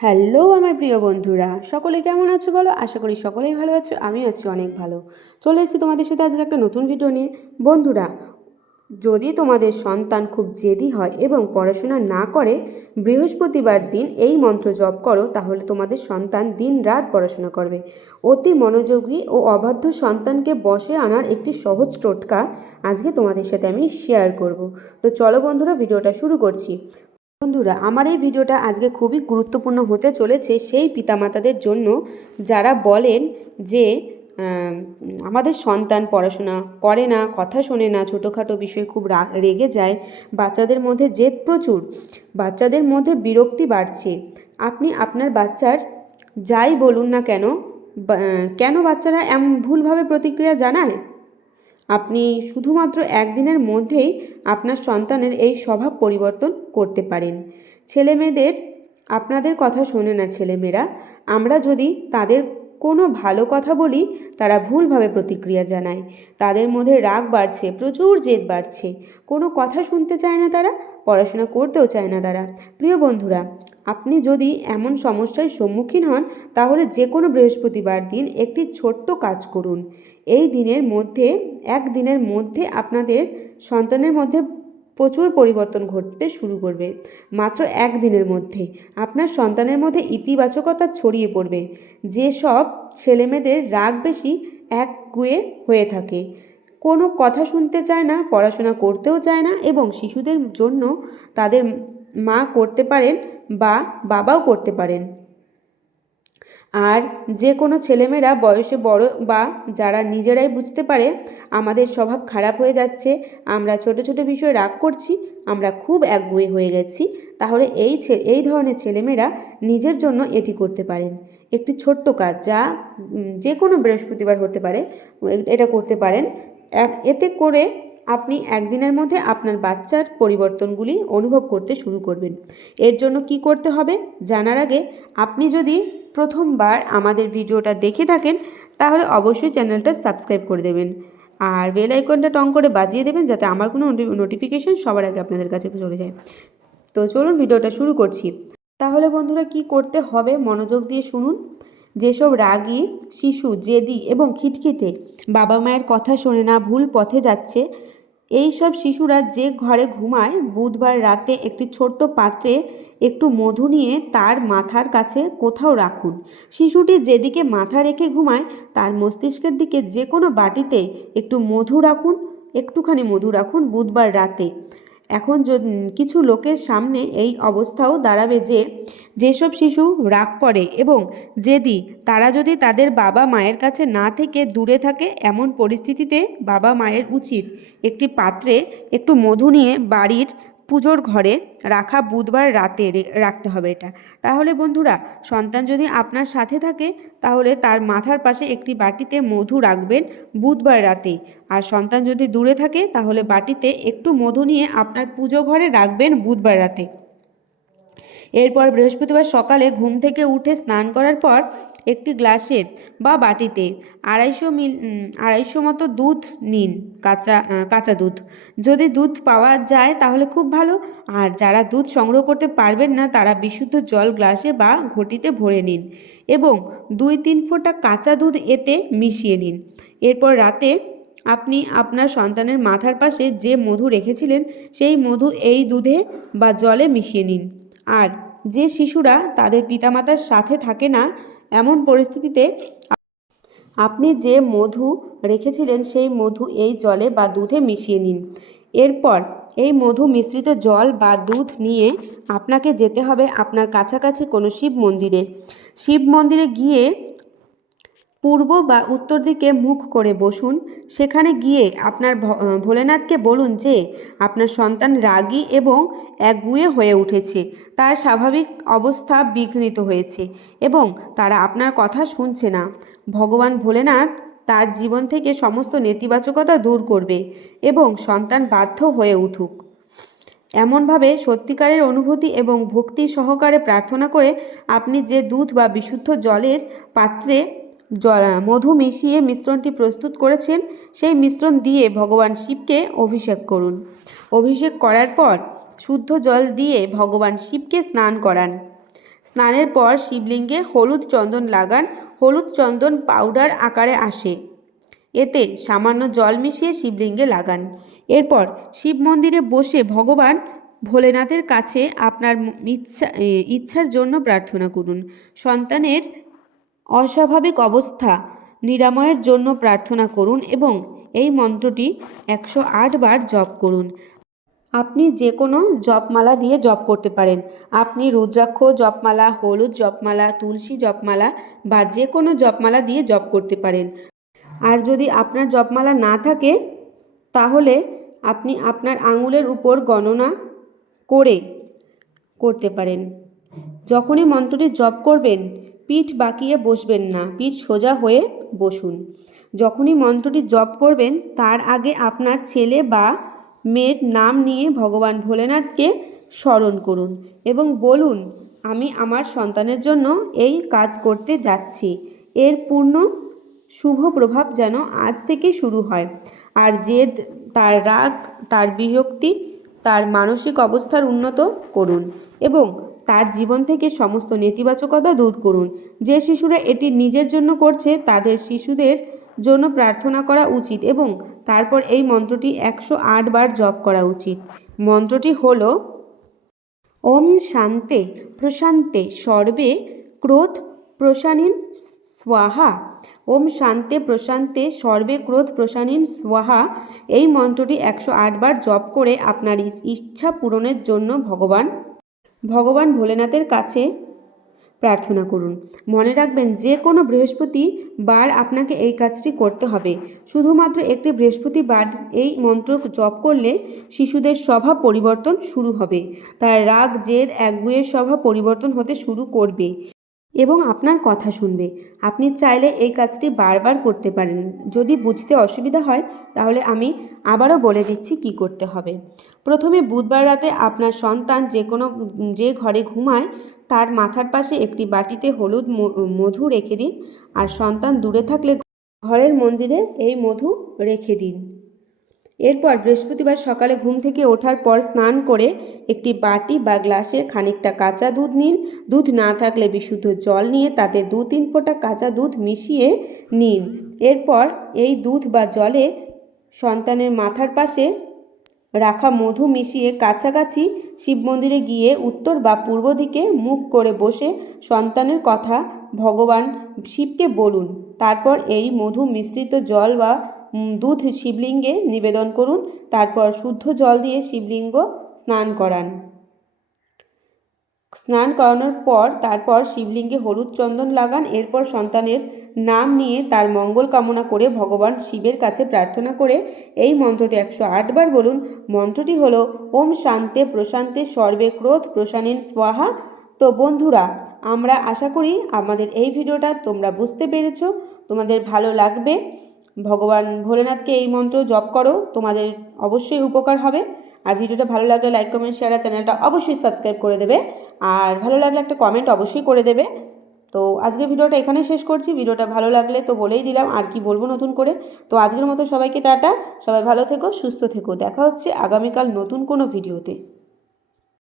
Hello আমার প্রিয় বন্ধুরা, সকলে কেমন আছো বলো? আশা করি সকলেই ভালো আছো আমি আছি অনেক ভালো। চলে এসেছি তোমাদের সাথে আজকে একটা নতুন ভিডিও নিয়ে। বন্ধুরা, যদি তোমাদের সন্তান খুব জেদি হয় এবং পড়াশোনা না করে, বৃহস্পতিবার দিন এই মন্ত্র জপ করো, তাহলে তোমাদের সন্তান দিন রাত পড়াশোনা করবে। অতি মনোযোগী ও অবাধ্য সন্তানকে বসে আনার একটি সহজ টোটকা আজকে তোমাদের সাথে আমি শেয়ার করব। তো চলো বন্ধুরা ভিডিওটা শুরু করছি। বন্ধুরা, আমার এই ভিডিওটা আজকে খুবই গুরুত্বপূর্ণ হতে চলেছে সেই পিতামাতাদের জন্য যারা বলেন যে আমাদের সন্তান পড়াশোনা করে না, কথা শোনে না, ছোটোখাটো বিষয়ে খুব রেগে যায়, বাচ্চাদের মধ্যে জেদ প্রচুর, বাচ্চাদের মধ্যে বিরক্তি বাড়ছে, আপনি আপনার বাচ্চার যাই বলুন না কেন কেন বাচ্চারা এমন ভুলভাবে প্রতিক্রিয়া জানায়? আপনি শুধুমাত্র একদিনের মধ্যেই আপনার সন্তানের এই স্বভাব পরিবর্তন করতে পারেন। ছেলেমেয়েদের, আপনাদের কথা শোনে না ছেলেমেয়েরা। আমরা যদি তাদের কোনো ভালো কথা বলি, তারা ভুলভাবে প্রতিক্রিয়া জানায়। তাদের মধ্যে রাগ বাড়ছে, প্রচুর জেদ বাড়ছে। কোনো কথা শুনতে চায় না তারা, পড়াশোনা করতেও চায় না তারা। প্রিয় বন্ধুরা, আপনি যদি এমন সমস্যার সম্মুখীন হন, তাহলে যে কোনো বৃহস্পতিবার দিন একটি ছোট্ট কাজ করুন। এই দিনের মধ্যে এক দিনের মধ্যে আপনাদের সন্তানের মধ্যে প্রচুর পরিবর্তন ঘটতে শুরু করবে। মাত্র এক দিনের মধ্যে। আপনার সন্তানের মধ্যে ইতিবাচকতা ছড়িয়ে পড়বে। যেসব ছেলেমেয়েদের রাগ বেশি একগুয়ে হয়ে থাকে। কোনো কথা শুনতে চায় না, পড়াশোনা করতেও চায় না এবং শিশুদের জন্য তাদের মা করতে পারেন বা বাবাও করতে পারেন। আর যে কোনো ছেলেমেয়েরা বয়সে বড় বা যারা নিজেরাই বুঝতে পারে আমাদের স্বভাব খারাপ হয়ে যাচ্ছে, আমরা ছোট ছোট বিষয়ে রাগ করছি, আমরা খুব একগুয়ে হয়ে গেছি, তাহলে এই এই ধরনের ছেলেমেয়েরা নিজের জন্য এটি করতে পারেন। একটি ছোট্ট কাজ যা যে কোনো বৃহস্পতিবার হতে পারে এটা করতে পারেন। এতে করে আপনি একদিনের মধ্যে আপনার বাচ্চার পরিবর্তনগুলি অনুভব করতে শুরু করবেন। এর জন্য কি করতে হবে? জানার আগে আপনি যদি প্রথমবার আমাদের ভিডিওটা দেখে থাকেন, তাহলে অবশ্যই চ্যানেলটা সাবস্ক্রাইব করে দেবেন। আর বেল আইকনটা টং করে বাজিয়ে দেবেন, যাতে আমার কোনো নোটিফিকেশন সবার আগে আপনাদের কাছে চলে যায়। তো চলুন ভিডিওটা শুরু করছি। তাহলে বন্ধুরা কি করতে হবে? মনোযোগ দিয়ে শুনুন। যেসব রাগী, শিশু, জেদি এবং খিটখিটে বাবা মায়ের কথা শোনে না, ভুল পথে যাচ্ছে এই সব শিশুরা যে ঘরে ঘুমায়, বুধবার রাতে একটি ছোট্ট পাত্রে একটু মধু নিয়ে তার মাথার কাছে কোথাও রাখুন। শিশুটি যেদিকে মাথা রেখে ঘুমায়, তার মস্তিষ্কের দিকে যে কোনো বাটিতে একটু মধু রাখুন, একটুখানি মধু রাখুন বুধবার রাতে। এখন কিছু লোকের সামনে এই অবস্থাও দাঁড়াবে যে, যেসব শিশু রাগ করে এবং যেদি তারা যদি তাদের বাবা মায়ের কাছে না থেকে দূরে থাকে এমন পরিস্থিতিতে বাবা মায়ের উচিত একটি পাত্রে একটু মধু নিয়ে বাড়ির পুজোর ঘরে রাখা বুধবার রাতে রাখতে হবে এটা। তাহলে বন্ধুরা, সন্তান যদি আপনার সাথে থাকে, তাহলে তার মাথার পাশে একটি বাটিতে মধু রাখবেন বুধবার রাতে। আর সন্তান যদি দূরে থাকে, তাহলে বাটিতে একটু মধু নিয়ে আপনার পুজো ঘরে রাখবেন বুধবার রাতে। এরপর বৃহস্পতিবার সকালে ঘুম থেকে উঠে স্নান করার পর একটি গ্লাসে বা বাটিতে আড়াইশো মিল আড়াইশো মতো দুধ নিন, কাঁচা কাঁচা দুধ। যদি দুধ পাওয়া যায় তাহলে খুব ভালো। আর যারা দুধ সংগ্রহ করতে পারবেন না, তারা বিশুদ্ধ জল গ্লাসে বা ঘটিতে ভরে নিন এবং দুই তিন ফোঁটা কাঁচা দুধ এতে মিশিয়ে নিন। এরপর রাতে আপনি আপনার সন্তানের মাথার পাশে যে মধু রেখেছিলেন, সেই মধু এই দুধে বা জলে মিশিয়ে নিন। আর যে শিশুরা তাদের পিতামাতার সাথে থাকে না এমন পরিস্থিতিতে আপনি যে মধু রেখেছিলেন, সেই মধু এই জলে বা দুধে মিশিয়ে নিন। এরপর এই মধু মিশ্রিত জল বা দুধ নিয়ে আপনাকে যেতে হবে আপনার কাছাকাছি কোনো শিব মন্দিরে। শিব মন্দিরে গিয়ে পূর্ব বা উত্তর দিকে মুখ করে বসুন। সেখানে গিয়ে আপনার ভোলেনাথকে বলুন যে, আপনার সন্তান রাগী এবং একগুয়ে হয়ে উঠেছে। তার স্বাভাবিক অবস্থা বিঘ্নিত হয়েছে এবং তারা আপনার কথা শুনছে না। ভগবান ভোলেনাথ তার জীবন থেকে সমস্ত নেতিবাচকতা দূর করবে এবং সন্তান বাধ্য হয়ে উঠুক। এমনভাবে সত্যিকারের অনুভূতি এবং ভক্তি সহকারে প্রার্থনা করে আপনি যে দুধ বা বিশুদ্ধ জলের পাত্রে মধু মিশিয়ে মিশ্রণটি প্রস্তুত করেছেন, সেই মিশ্রণ দিয়ে ভগবান শিবকে অভিষেক করুন। অভিষেক করার পর শুদ্ধ জল দিয়ে ভগবান শিবকে স্নান করান। স্নানের পর শিবলিঙ্গে হলুদ চন্দন লাগান, হলুদ চন্দন পাউডার আকারে আসে। এতে সামান্য জল মিশিয়ে শিবলিঙ্গে লাগান। এরপর শিব মন্দিরে বসে ভগবান ভোলেনাথের কাছে আপনার ইচ্ছা, ইচ্ছার জন্য প্রার্থনা করুন। সন্তানের অস্বাভাবিক অবস্থা। নিরাময়ের জন্য প্রার্থনা করুন এবং এই মন্ত্রটি একশো আট বার জপ করুন। আপনি যে কোনো জপমালা দিয়ে জপ করতে পারেন। আপনি রুদ্রাক্ষ জপমালা, হলুদ জপমালা, তুলসী জপমালা বা যে কোনো জপমালা দিয়ে জপ করতে পারেন। আর যদি আপনার জপমালা না থাকে, তাহলে আপনি আপনার আঙুলের উপর গণনা করে করতে পারেন। যখনই মন্ত্রটি জপ করবেন পিঠ বাঁকিয়ে বসবেন না, পিঠ সোজা হয়ে বসুন। যখনই মন্ত্রটি জপ করবেন, তার আগে আপনার ছেলে বা মেয়ের নাম নিয়ে ভগবান ভোলেনাথকে স্মরণ করুন এবং বলুন, আমি আমার সন্তানের জন্য এই কাজ করতে যাচ্ছি। এর পূর্ণ শুভ প্রভাব যেন আজ থেকেই শুরু হয়। আর জেদ তার রাগ, তার বিরক্তি, তার মানসিক অবস্থার উন্নত করুন এবং তার জীবন থেকে সমস্ত নেতিবাচকতা দূর করুন। যে শিশুরা এটি নিজের জন্য করছে, তাদের শিশুদের জন্য প্রার্থনা করা উচিত এবং তারপর এই মন্ত্রটি একশো বার জপ করা উচিত। মন্ত্রটি হল, ওম শান্তে প্রশান্তে সর্বে ক্রোধ প্রশানীন স্বাহা। ওম শান্তে প্রশান্তে সর্বে ক্রোধ প্রশানীন স্বাহা। এই মন্ত্রটি একশো বার জপ করে আপনার ইচ্ছা পূরণের জন্য ভগবান ভগবান ভোলেনাথের কাছে প্রার্থনা করুন। মনে রাখবেন, যে কোনো বৃহস্পতি বার আপনাকে এই কাজটি করতে হবে। শুধুমাত্র একটি বৃহস্পতিবার এই মন্ত্র জপ করলে শিশুদের স্বভাব পরিবর্তন শুরু হবে। তার রাগ, জেদ, একগুয়ের স্বভাব পরিবর্তন হতে শুরু করবে এবং আপনার কথা শুনবে। আপনি চাইলে এই কাজটি বারবার করতে পারেন। যদি বুঝতে অসুবিধা হয়, তাহলে আমি আবারও বলে দিচ্ছি কি করতে হবে। প্রথমে বুধবার রাতে আপনার সন্তান যে কোনো, যে ঘরে ঘুমায়, তার মাথার পাশে একটি বাটিতে হলুদ মধু রেখে দিন আর সন্তান দূরে থাকলে ঘরের মন্দিরে এই মধু রেখে দিন। এরপর বৃহস্পতিবার সকালে ঘুম থেকে ওঠার পর স্নান করে একটি বাটি বা গ্লাসে খানিকটা কাঁচা দুধ নিন। দুধ না থাকলে বিশুদ্ধ জল নিয়ে তাতে দু তিন ফোঁটা কাঁচা দুধ মিশিয়ে নিন। এরপর এই দুধ বা জলে সন্তানের মাথার পাশে রাখা মধু মিশিয়ে কাছাকাছি শিব মন্দিরে গিয়ে উত্তর বা পূর্ব দিকে মুখ করে বসে সন্তানের কথা ভগবান শিবকে বলুন। তারপর এই মধু মিশ্রিত জল বা দুধ শিবলিঙ্গে নিবেদন করুন। তারপর শুদ্ধ জল দিয়ে শিবলিঙ্গ স্নান করান। স্নান করানোর পর তারপর শিবলিঙ্গে হলুদ চন্দন লাগান, এরপর সন্তানের নাম নিয়ে তার মঙ্গল কামনা করে ভগবান শিবের কাছে প্রার্থনা করে এই মন্ত্রটি একশো আটবার বলুন। মন্ত্রটি হলো, ওম শান্তে প্রশান্তে সর্বে ক্রোধ প্রশানীন স্বাহা। তো বন্ধুরা, আমরা আশা করি আমাদের এই ভিডিওটা তোমরা বুঝতে পেরেছ। তোমাদের ভালো লাগবে। ভগবান ভোলেনাথকে এই মন্ত্র জপ করো, তোমাদের অবশ্যই উপকার হবে। আর ভিডিওটা ভালো লাগলে লাইক কমেন্ট শেয়ার আর চ্যানেলটা অবশ্যই সাবস্ক্রাইব করে দেবে। আর ভালো লাগলে একটা কমেন্ট অবশ্যই করে দেবে। তো আজকে ভিডিওটা এখানে শেষ করছি। ভিডিওটা ভালো লাগলে তো বলেই দিলাম, আর কি বলব নতুন করে? তো আজকের মতো সবাইকে টাটা। সবাই ভালো থেকো, সুস্থ থেকো। দেখা হচ্ছে আগামীকাল নতুন কোনো ভিডিওতে।